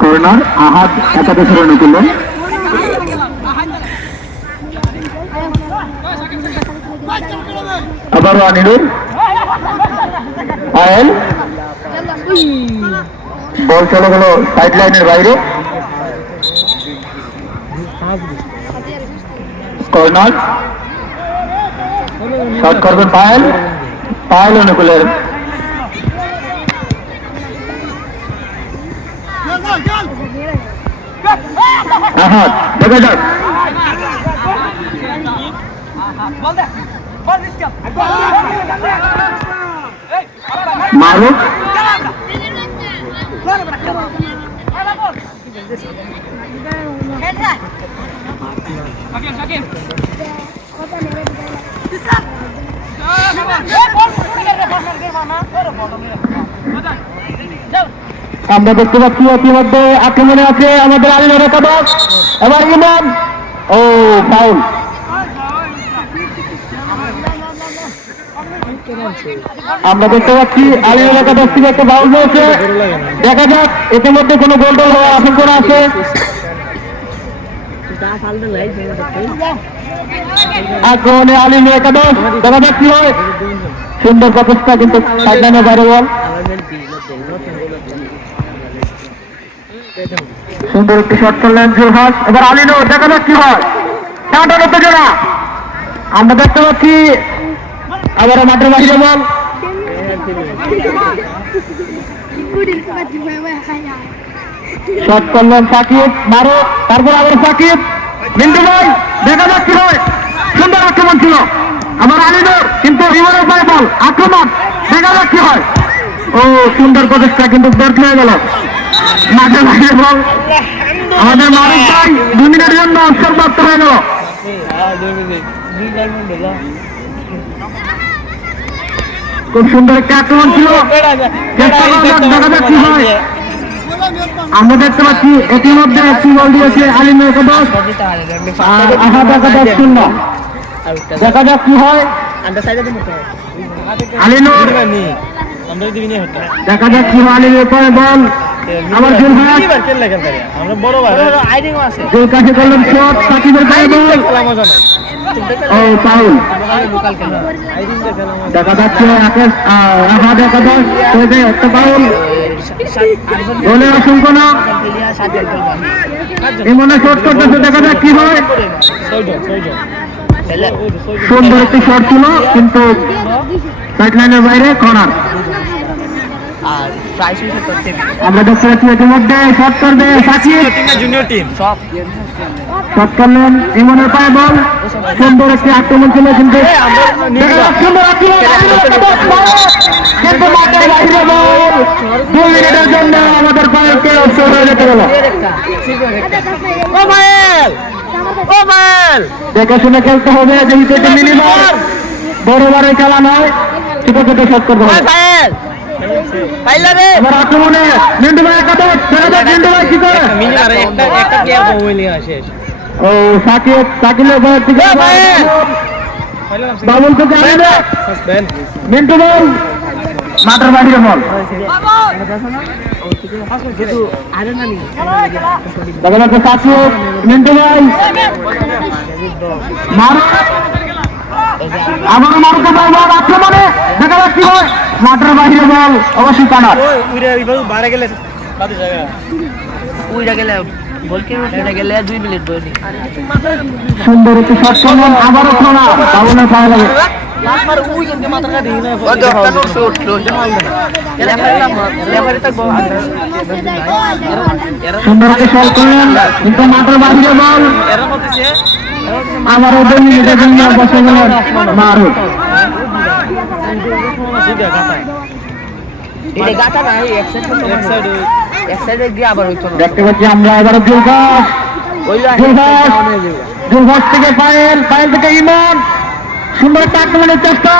Corner আহাদ একাদশের অনুকূলে আবারও আনিরুল আয়েল বল চলে গেল সাইড লাইনের বাইরে কর্নার শট করবেন পায়েল পায়েল অনুকূলের আহাদ দেখা যাক মারুফ আমরা দেখতে পাচ্ছি ইতিমধ্যে আক্রমণে আছে আমাদের আলিমের একাদশ এবার ইমাম ও ফাউল আমরা দেখতে পাচ্ছি আলিমের একাদশ থেকে একটা ফাউল হয়েছে দেখা যাক ইতিমধ্যে কোনো গোল টোল হওয়ার আশঙ্কা আছে আক্রমণে আলিমের একাদশ দেখা যাক কি হয় সুন্দর প্রচেষ্টা কিন্তু সাইডলাইনের বাইরে বল সুন্দর একটি শট করলেন জুলহাস এবার আলিনুর দেখা যাক কি হয় টাটার উত্তেজনা আমরা দেখতে পাচ্ছি আবার মাঠের বাইরে বল শট করলেন সাকিব মারো তারপর আবার সাকিব মিন্টু ভাই দেখা যাক কি হয় সুন্দর আক্রমণ ছিল আমার আলিনুর কিন্তু ইমনের পায়ে বল আক্রমণ দেখা যাক কি হয় ও সুন্দর প্রচেষ্টা কিন্তু ব্যর্থ হয়ে গেল মাঠের বাইরে বল আমাদের মারুফ ভাই 2 মিনিটের জন্য অবসরপ্রাপ্ত হয়ে গেল খুব সুন্দর একটা আক্রমণ ছিল দেখা যাক কি হয় আমরা দেখতে পাচ্ছি ইতিমধ্যে একটি বল দিয়েছে আলিমের একাদশ আর আহাদ একাদশ শূন্য দেখা যাক কি হয় আলিনুর দেখা যাক কি হয় আলিমের পরে বল আমার জুলহাস আমরা বড় ভাই আইডিং আছে জুল কাছে করলেন শট সাকিবের পরে বল ও ফাউল দেখা যাচ্ছে আহাদ একাদশ তবে একটা ফাউল গোলের আশঙ্কা না এমনে শট করতেছে দেখা যাক কি হয় সুন্দর একটি শট ছিল কিন্তু সাইড লাইনের বাইরে কর্নার আমরা দেখতে পাচ্ছি ইতিমধ্যে শট করবে সাকিব জুনিয়র টিম শট করলেন ইমনের পায়ে বল সুন্দর একটি আক্রমণ ছিল কিন্তু সুন্দর আক্রমণ 2 মিনিটের জন্য আমাদের পায়েকে অবসর হয়ে যেতে গেল দেখে শুনে খেলতে হবে যেহেতু এটি মিনিমাম বড় বড় খেলা নয় ছোট ছোট শট করতে হবে এবার আক্রমণে মিন্টু ভাই একাদশ মিন্টু ভাই কি করে ও সাকিব সাকিবের বলের দিকে বাবুল থেকে আনবে মিন্টু ভাই মাঠের বাইরে বল দেখা যাচ্ছে সাকিব মিন্টু ভাই মারো আবারও মারুফের বল আক্রমণে দেখা যাক কি হয় মাঠের বাইরে বল অবশ্যই কানার সুন্দর একটি শট করলেন আবারও খোলা বাবুলের পায়ে লাগে সুন্দর একটি শট করলেন কিন্তু মাঠের বাইরে বল আবারও 2 মিনিটের জন্য বসে গেলেন মারুফ দেখতে পাচ্ছি আমরা এবারে জুলহাস থেকে পায়েল থেকে ইমন সুন্দর একটা আক্রমণের চেষ্টা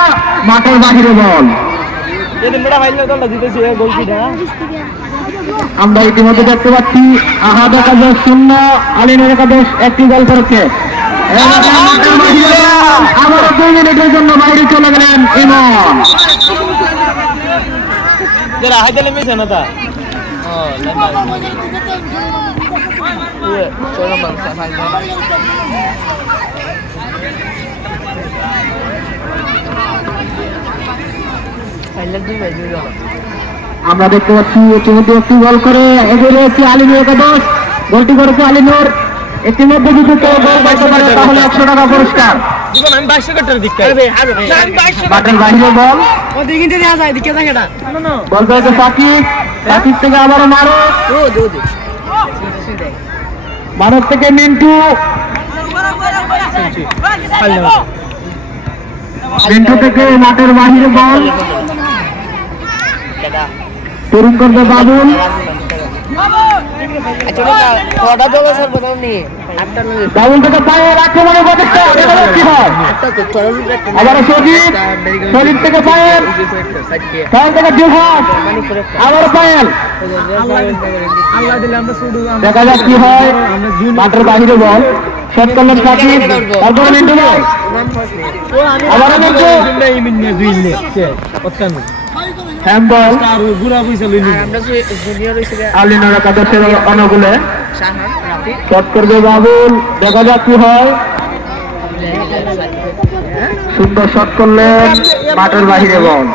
মাঠের বাহিরে বল আমরা ইতিমধ্যে দেখতে পাচ্ছি আহাদ একাদশ 0 আলিমের একাদশ 1টি গোল করেছে আবারও 2 মিনিটের জন্য বাইরে চলে গেলেন ইমন जरा हाय ले मिस है ना था ये चलो बंद सफाई আমরা দেখতে পাচ্ছি ইতিমধ্যে একটি গোল করে এগিয়ে রয়েছে আলিনুর একাদশ। গোলটি করেছে আলিনুর। ইতিমধ্যে যদি কেউ গোল করতে পারে তাহলে 100 টাকা পুরস্কার। জীবন আমি 22 কাটার দিকে মাঠের বাইরে বল ওদিকে দেয়া যায় দিকে যায় এটা বল পেয়েছে সাকিব। সাকিব থেকে আবারও মারুফ। মারুফ থেকে মিন্টু। মিন্টু থেকে মাঠের বাইরে বল তরুণ করবে বাবুল। বাবুল থেকে পায়ের আক্রমণের প্রচেষ্টা কি হয় আবারও সজিব। সজিব থেকে পায়েল। পায়েল থেকে জুহাদ। আবারও পায়েল। দেখা যাক কি হয়। মাঠের বাহিরে বল শট করলেন সাকিব। তারপরে মিন্টু ভাই আবারও মিন্টু হ্যান্ডবল আলিনুর একাদশের অনুকূলে শট করবে বাবুল। দেখা যাক কি হয়। সুন্দর শট করলেন মাঠের বাহিরে বল।